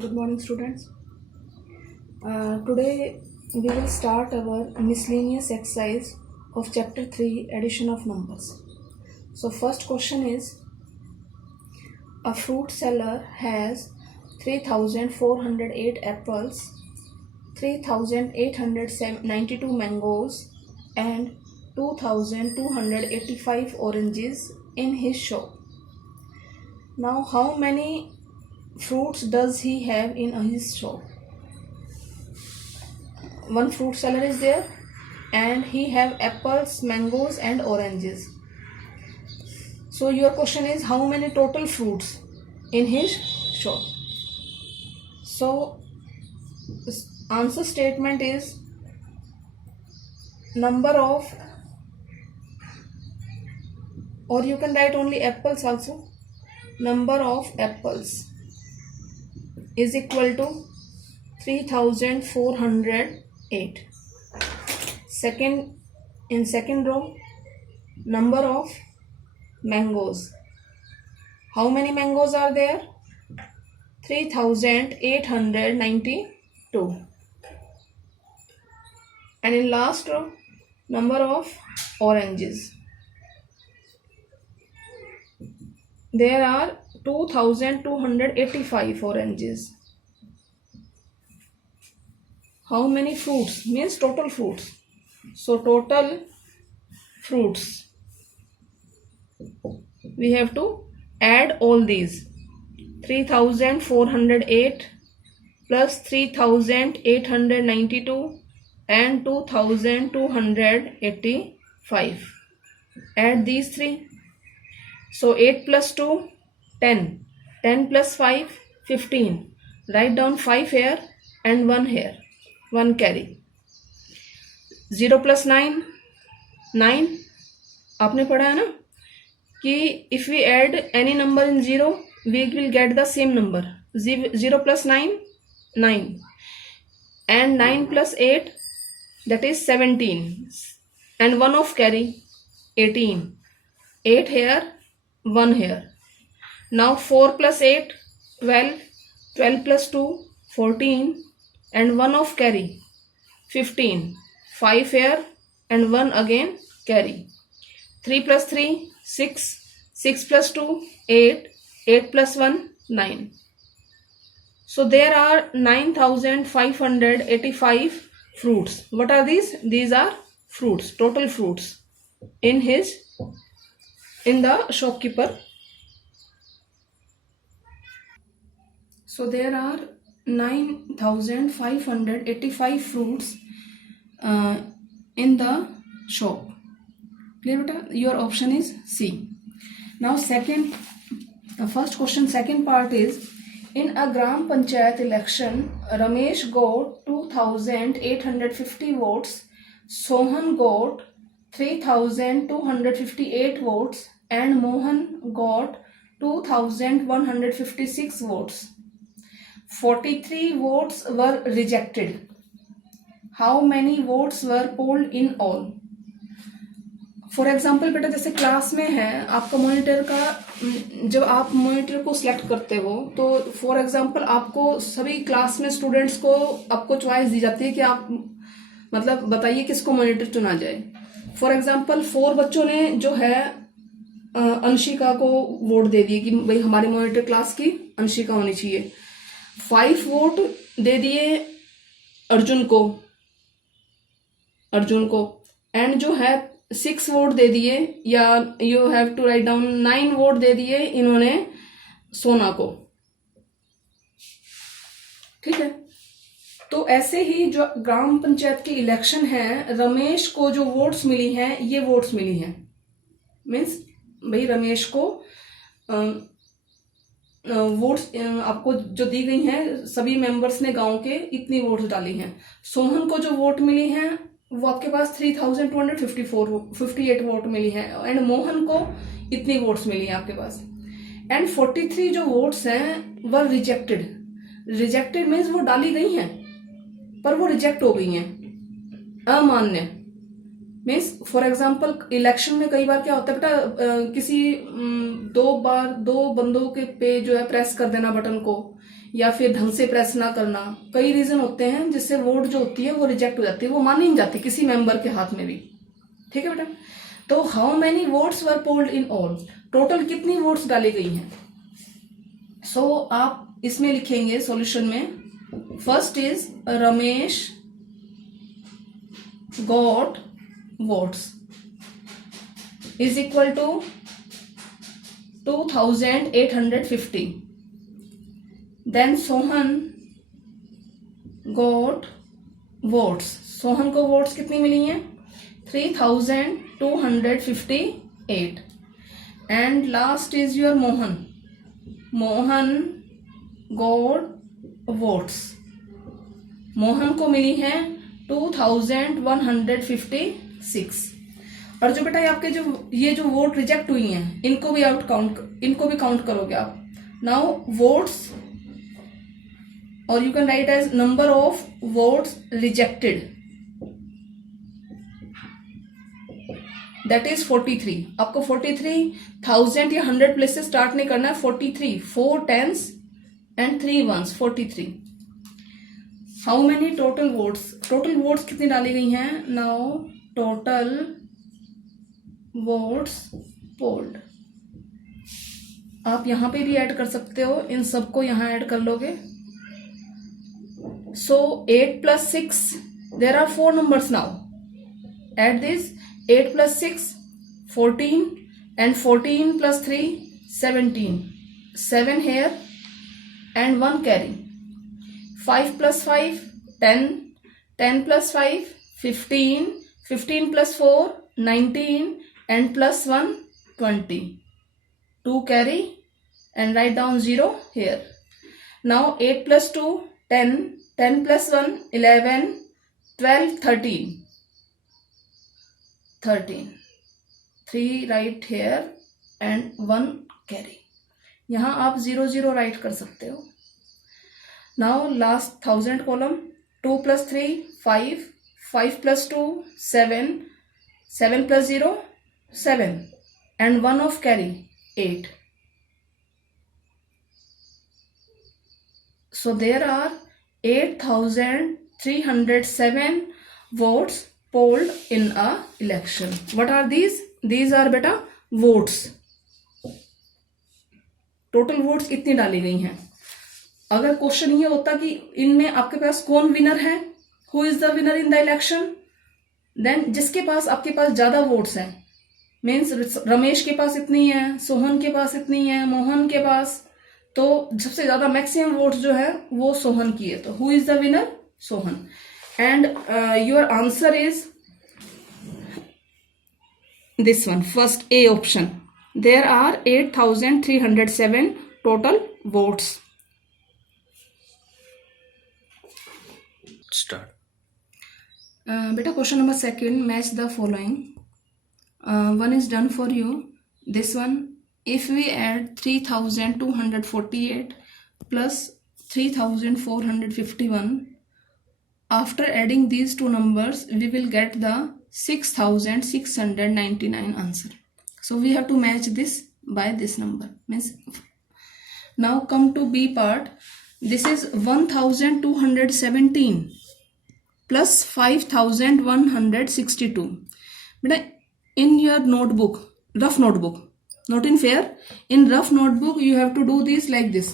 Good morning, students. Today we will start our miscellaneous exercise of chapter 3, addition of numbers. So first question is, a fruit seller has 3,408 apples, 3,892 mangoes and 2,285 oranges in his shop. Now how many fruits does he have in his shop? One fruit seller is there and he have apples, mangoes and oranges. So your question is, how many total fruits in his shop? So answer statement is number of, or you can write only apples also. Number of apples is equal to 3,408. Second, in second row, number of mangoes. How many mangoes are there? 3,892. And in last row, number of oranges. There are 2,285 oranges. How many fruits? Means total fruits. So total fruits, we have to add all these. 3,408 plus 3,892 and 2,285. Add these three. So 8 plus 2, 10. 10 plus 5, 15. Write down 5 here and 1 here. 1 carry. 0 plus 9, 9. आपने पढ़ा है ना कि if we add any number in 0, we will get the same number. 0 plus 9, 9. And 9 plus 8, that is 17. And 1 of carry, 18. 8 here, 1 here. Now 4 plus 8, 12. 12 plus 2, 14. And 1 of carry, 15. 5 here and 1 again carry. 3 plus 3, 6. 6 plus 2, 8. 8 plus 1, 9. So there are 9,585 fruits. What are these? These are fruits, total fruits in the shopkeeper. So there are 9,585 fruits in the shop. Clear beta? Your option is C. Now first question, second part is, in a Gram Panchayat election, Ramesh got 2,850 votes, Sohan got 3,258 votes and Mohan got 2,156 votes. 43 votes were rejected. How many votes were polled in all? For example बेटा, जैसे class में है आपका monitor का, जब आप monitor को select करते हो तो फॉर एग्जाम्पल आपको सभी क्लास में स्टूडेंट्स को आपको चॉइस दी जाती है कि आप मतलब बताइए किसको मॉनिटर चुना जाए. फॉर एग्जाम्पल 4 बच्चों ने जो है अंशिका को वोट दे दिए कि भाई हमारी मॉनिटर क्लास की अंशिका होनी चाहिए. 5 वोट दे दिए अर्जुन को एंड जो है 6 वोट दे दिए, या you have to write down 9 vote दे दिए इन्होंने सोना को. ठीक है, तो ऐसे ही जो ग्राम पंचायत की इलेक्शन है, रमेश को जो वोट्स मिली हैं ये वोट्स मिली हैं. मीन्स भाई रमेश को वोट्स आपको जो दी गई हैं, सभी मेंबर्स ने गांव के इतनी वोट्स डाली हैं. सोहन को जो वोट मिली हैं वो आपके पास 3,258 वोट मिली है एंड मोहन को इतनी वोट्स मिली है आपके पास. एंड 43 जो वोट्स हैं वो रिजेक्टेड मीन्स वो डाली गई हैं पर वो रिजेक्ट हो गई हैं, अमान्य. मीन्स फॉर एग्जाम्पल इलेक्शन में कई बार क्या होता है बेटा, किसी दो बंदों के पे जो है प्रेस कर देना बटन को, या फिर ढंग से प्रेस ना करना, कई रीजन होते हैं जिससे वोट जो होती है वो रिजेक्ट हो जाती है, वो मानी नहीं जाती किसी मेंबर के हाथ में भी। ठीक है बेटा, तो how many votes were polled in all, total कितनी वोट्स डाली गई हैं। सो आप इसमें लिखेंगे सॉल्यूशन में, first is Ramesh got votes is equal to 2850, then Sohan got votes, Sohan को वोट्स कितनी मिली हैं 3258, and last is your Mohan, Mohan got votes, Mohan को मिली है 2156। और जो बेटा आपके ये जो वोट रिजेक्ट हुई हैं इनको भी काउंट करोगे आप। नाउ वोट्स, और you can write as number of votes rejected, that is 43। आपको 43,000 या 100 प्लेस से स्टार्ट नहीं करना है, 43, 4 10s and 3 1s, 43। How many total votes, total votes कितनी डाली गई हैं। नाउ टोटल वोट्स पोल्ड, आप यहां पे भी ऐड कर सकते हो, इन सबको यहां ऐड कर लोगे। सो 8 + 6, there are 4 numbers now, add this 8 + 6 14, and 14 + 3 17, 7 here and 1 carry, 5 + 5 10, 10 + 5 15, 15 + 4 19, and +1 20, 2 carry and write down 0 here. Now 8 + 2 10, 10 + 1 11, 12 13, 3 write here and 1 carry, यहाँ आप 0 0 राइट कर सकते हो। Now last 1000 column, 2 + 3 5, 5 + 2 7, 7 + 0 7, and 1 of carry 8. So there are 8,307 votes polled in a election. What are these? These are beta votes. Total votes इतनी डाली गई हैं। अगर क्वेश्चन ये होता कि इनमें आपके पास कौन विनर है, who is the winner in the election, then जिसके पास आपके पास ज्यादा वोट्स हैं, मीन्स रमेश के पास इतनी है, सोहन के पास इतनी है, मोहन के पास, तो सबसे ज्यादा मैक्सिमम वोट्स जो है वो सोहन की है, तो who is the winner, Sohan. And your answer is this one, first A option, there are 8,307 total votes. Start. बेटा question number second, match the following. One is done for you. This one, if we add 3,248 plus 3,451, after adding these two numbers, we will get the 6,699 answer. So we have to match this by this number. Means now come to B part. This is 1,217 plus 5,162. Beta, in your notebook, rough notebook, not in fair, in rough notebook you have to do this like this,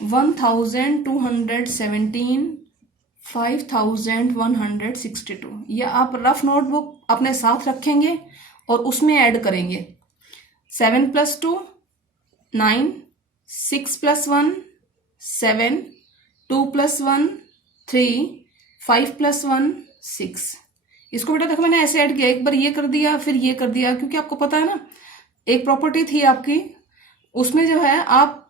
1,217 5,162, ये आप rough notebook अपने साथ रखेंगे और उसमें add करेंगे। 7 + 2 9, 6 + 1 7, 2 + 1 3, 5 + 1 6। इसको बेटा देखो मैंने ऐसे ऐड किया, एक बार ये कर दिया फिर ये कर दिया, क्योंकि आपको पता है ना एक प्रॉपर्टी थी आपकी, उसमें जो है आप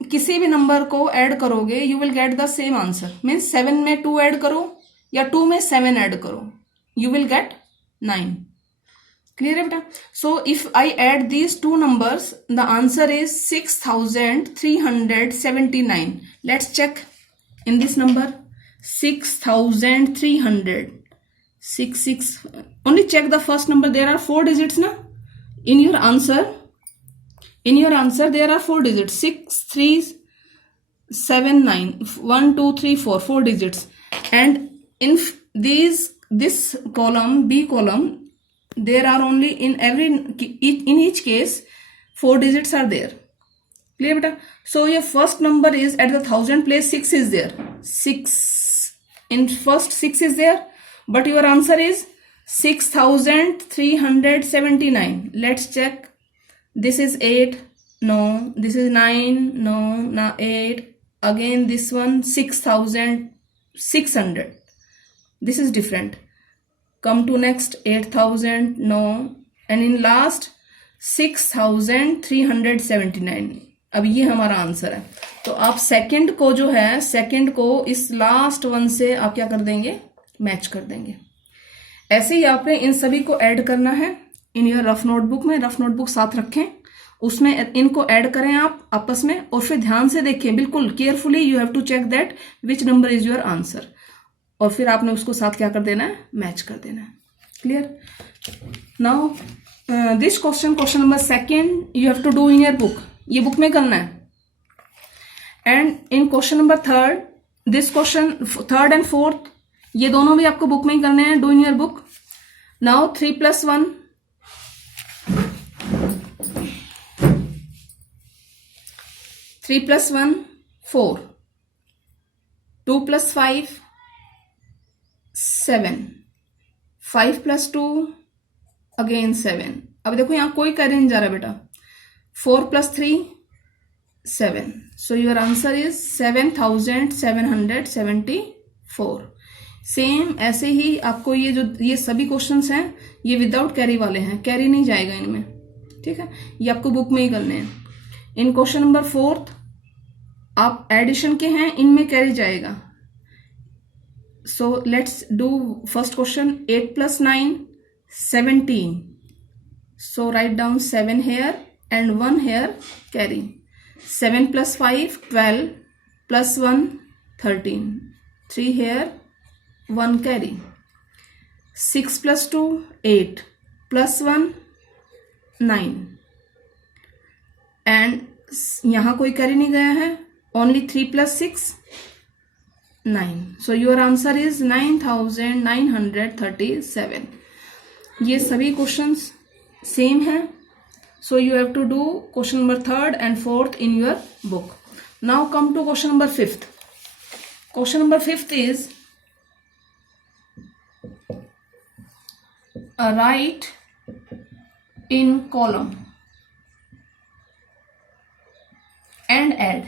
किसी भी नंबर को ऐड करोगे you will get the same answer. Means 7 में 2 ऐड करो या 2 में 7 ऐड करो, यू विल गेट 9। क्लियर है बेटा? So if I add these two numbers the answer is 6,379। Let's check in this number 6,300 6 only check the first number, there are 4 digits na in your answer, there are 4 digits, 6 3 7 9 1 2 3 4 4 digits, and in this column, B column, there are only in each case 4 digits are there. Clear beta? So your first number is at the thousand place, 6 is there. 6 in first 6 is there, but your answer is 6379. Let's check. This is 8. No. This is 9. No. Now 8. Again this one 6600. This is different. Come to next 8000. No. And in last 6379. अब ये हमारा answer है. तो आप second को जो है, second को इस लास्ट वन से आप क्या कर देंगे, मैच कर देंगे. ऐसे ही आपने इन सभी को ऐड करना है इन योर रफ नोटबुक में. रफ नोटबुक साथ रखें, उसमें इनको ऐड करें आप आपस में, और फिर ध्यान से देखें, बिल्कुल carefully. You have to check that which number is your answer, और फिर आपने उसको साथ क्या कर देना है, मैच कर देना है. Clear? Now this question number second you have to do in your book. ये बुक में करना है. And in question number third, this question third and fourth, ये दोनों भी आपको बुक में ही करने हैं. Do in your book. Now 3 + 1, 3 + 1 4, 2 + 5 7, 5 + 2 again 7. अब देखो यहां कोई कैरी नहीं जा रहा बेटा. 4 + 3 7. So your answer is 7774. Same ऐसे ही आपको ये सभी क्वेश्चंस हैं, ये विदाउट कैरी वाले हैं, कैरी नहीं जाएगा इनमें. ठीक है, ये आपको बुक में ही करने हैं. इन क्वेश्चन नंबर फोर्थ आप एडिशन के हैं, इनमें कैरी जाएगा. So let's do first question. 8 + 9 17. So write down 7 here and 1 here carry. 7 + 5 12 + 1 13. 3 here, 1 carry. 6 + 2 8 + 1 9. And यहां कोई कैरी नहीं गया है. Only 3 + 6 9. So your answer is 9937. ये सभी क्वेश्चंस सेम है. So you have to do question number third and fourth in your book. Now come to question number fifth. Question number fifth is write in column and add.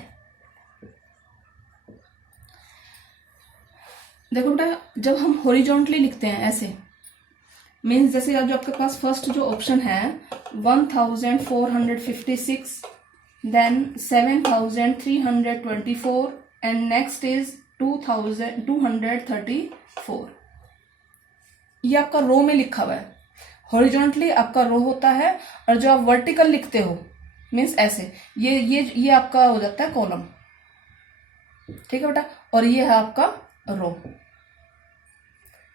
देखो बेटा, जब हम horizontally लिखते हैं ऐसे, means जैसे जो आपके पास फर्स्ट जो ऑप्शन है 1456, देन 7324 एंड नेक्स्ट इज 2234. ये आपका रो में लिखा हुआ है. हॉरिजॉन्टली आपका रो होता है, और जो आप वर्टिकल लिखते हो मीन्स ऐसे, ये आपका हो जाता है कॉलम. ठीक है बेटा, और ये है आपका रो.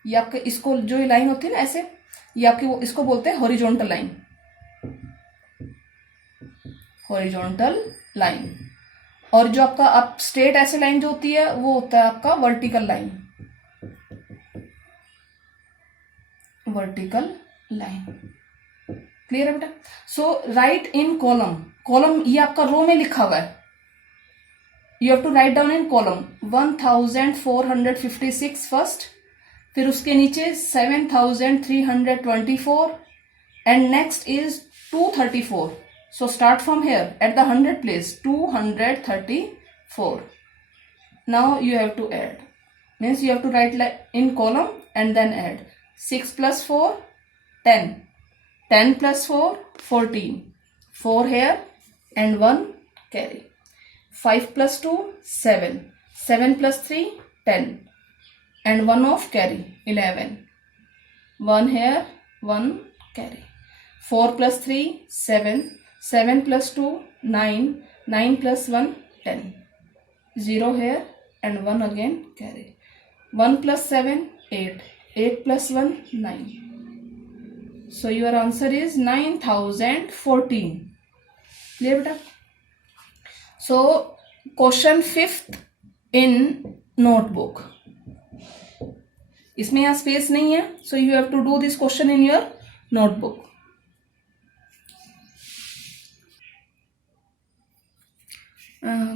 ये आपके इसको जो ये लाइन होती है ना ऐसे, ये आपकी वो इसको बोलते हैं हॉरिजॉन्टल लाइन. Horizontal line. और जो आपका आप स्ट्रेट ऐसे लाइन जो होती है वो होता है आपका vertical line. Vertical line. Clear है बेटा? So write in column. Column ये आपका रो में लिखा हुआ है. You have to write down in column 1456 first, फिर उसके नीचे 7324 and next is 234. So start from here at the 100 place 234. Now you have to add, means you have to write in column and then add. 6 + 4 10, 10 + 4 14, 4 here and 1 carry. 5 + 2 7, 7 + 3 10 and 1 of carry 11. 1 here, 1 carry. 4 + 3 7, 7 + 2 9, 9 + 1 10. 0 here and 1 again carry. 1 + 7 8, 8 + 1 9. So your answer is 9014. Clear बेटा? So question 5th in notebook. इसमें यहाँ space नहीं है, so you have to do this question in your notebook.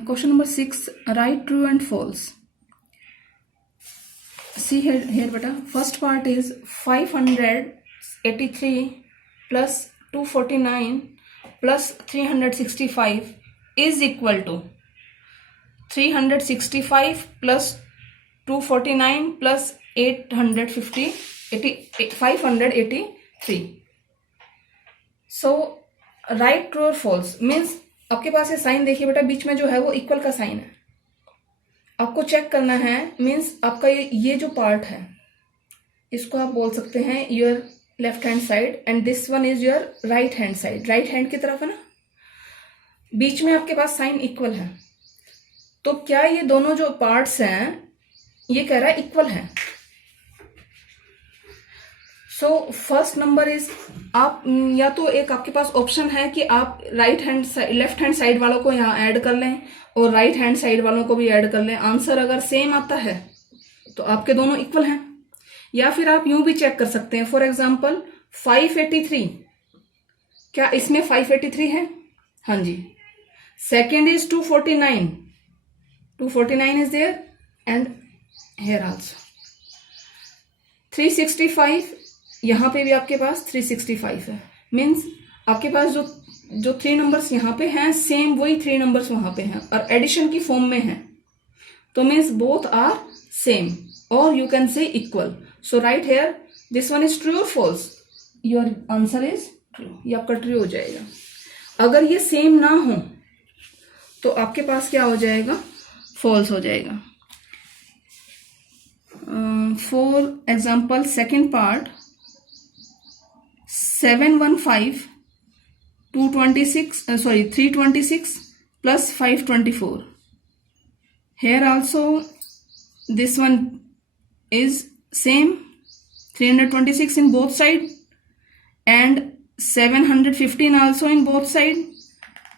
Question number 6, write true and false. See here beta, first part is 583 plus 249 plus 365 is equal to 365 plus 249 plus 583. So write true or false means आपके पास ये sign देखिए बेटा, बीच में जो है वो equal का sign है. आपको चेक करना है, मीन्स आपका ये जो पार्ट है इसको आप बोल सकते हैं your left hand side and this one is your right hand side. Right hand की तरफ है ना, बीच में आपके पास साइन इक्वल है. तो क्या ये दोनों जो पार्ट्स हैं ये कह रहा है इक्वल है. सो फर्स्ट नंबर इज, आप या तो एक आपके पास ऑप्शन है कि आप लेफ्ट हैंड साइड वालों को यहाँ ऐड कर लें और राइट हैंड साइड वालों को भी ऐड कर लें. आंसर अगर सेम आता है तो आपके दोनों इक्वल हैं. या फिर आप यूं भी चेक कर सकते हैं, फॉर एग्जांपल 583, क्या इसमें 583 है? हाँ जी. Second is 249 is there and here also. 365, यहाँ पे भी आपके पास 365 है. मीन्स आपके पास जो 3 नंबर्स यहाँ पे हैं सेम वही 3 नंबर्स वहां पे हैं और एडिशन की फॉर्म में हैं. तो मीन्स बोथ आर सेम और you can say equal. So right here this one is true और false. Your answer is true. ये आपका ट्रू हो जाएगा. अगर ये सेम ना हो तो आपके पास क्या हो जाएगा? फॉल्स हो जाएगा. For example second part 715 326 plus 524. Here also this one is same, 326 in both side and 715 also in both side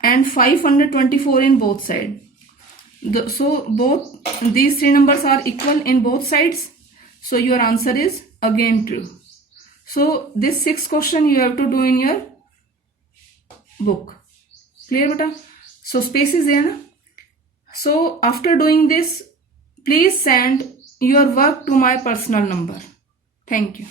and 524 in both side. So both these 3 numbers are equal in both sides. So your answer is again true. So this 6th question you have to do in your book. Clear beta? So space is there na? So after doing this, please send your work to my personal number. Thank you.